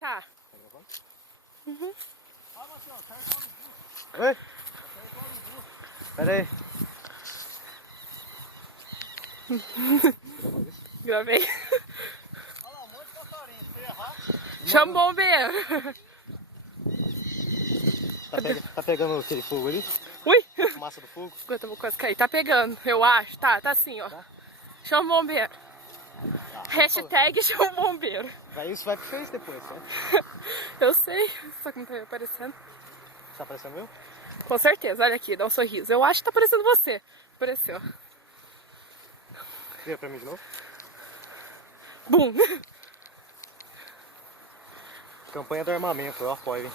Tá. Uhum. Oi? Pera aí. Gravei. Olha lá, um monte de passarinho. Se errar... Chama o bombeiro. Tá pegando aquele fogo ali? Ui. A fumaça do fogo? Eu vou quase cair. Tá pegando, eu acho. Tá assim, ó. Tá? Chama o bombeiro. Tá, Hashtag chama o bombeiro. isso vai pro Face depois, certo? Eu sei, só que não tá aparecendo. Tá aparecendo eu? Com certeza, olha aqui, dá um sorriso. Eu acho que tá aparecendo você. Apareceu. Vira pra mim de novo. Bum! Campanha do armamento, eu apoio, hein?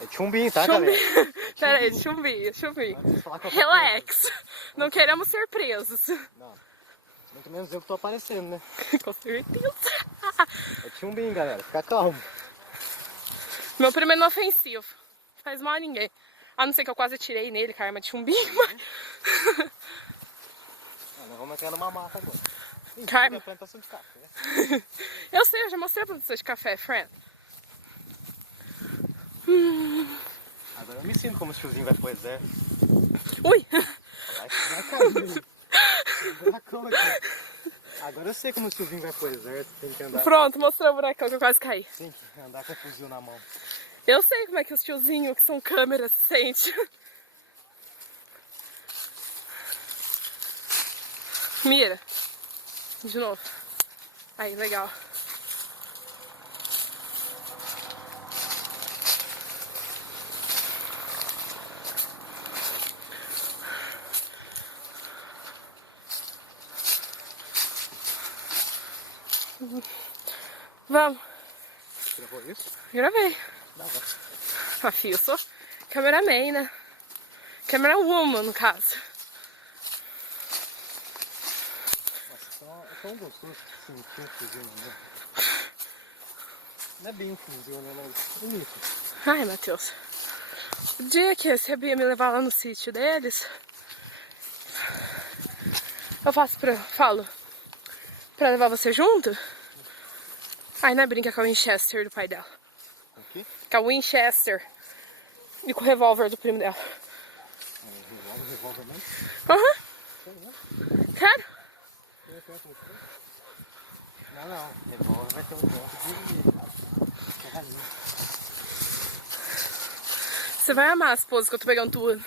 É chumbinho, tá, Chumbinho. galera? Pera aí, chumbinho. Vai falar que eu tô Relax. Não queremos ser presos. Não. Muito menos eu que tô aparecendo, né? Com certeza. É chumbinho, galera. Fica calmo. Meu primo é inofensivo. Não faz mal a ninguém. A não ser que eu quase atirei nele com a arma de chumbinho, mas... Nós vamos entrar numa mata agora. Carmen. É plantação de café. Eu sei, eu já mostrei a plantação de café, friend. Agora eu me sinto como se o tiozinho vai pro exército. Ui! Vai cair. Buracão aqui. Agora eu sei como o tiozinho vai pro exército. Tem que andar. Pronto, mostrou o buracão que eu quase caí. Tem que andar com o fuzil na mão. Eu sei como é que os tiozinhos que são câmeras se sentem. Mira. De novo. Aí, legal. Vamos. Você gravou isso? Gravei. Afio, eu sou cameraman, né? Camera woman, no caso. Nossa, é tão gostoso sentir um fuzil na mão. Não é bem um fuzil, né? Mas bonito. Ai, Matheus. O dia que você ia me levar lá no sítio deles, eu falo pra levar você junto. Ai, não é brinca com o Winchester do pai dela. O quê? Que é o Winchester. E com o revólver do primo dela. Revólver mesmo? Aham. Sério? Não. Revólver vai ter um ponto de galinha. Você vai amar as poses que eu tô pegando tudo.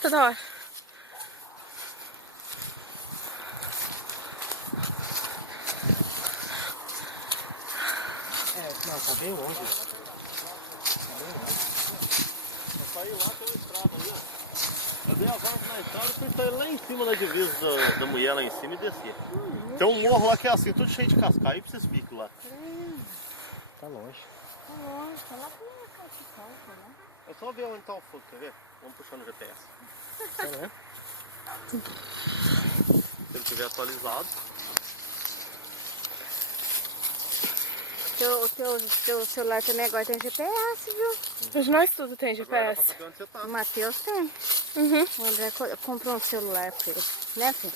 Tá da hora. Não, tá bem longe. Eu saí lá pela estrada ali, ó. Eu dei a volta na estrada e fui sair lá em cima da divisa da mulher lá em cima e descer. Tem um morro lá que é assim, tudo cheio de cascaio, pra vocês ficam lá. Tá longe. Tá lá pela capital, né? É só ver onde tá o fogo, quer ver? Vamos puxar no GPS. Se ele tiver atualizado. Teu celular também agora tem GPS, viu? Mas nós tudo tem Agora dá GPS. pra saber onde você tá. O Matheus tem. Uhum. O André comprou um celular pra ele, né, filho?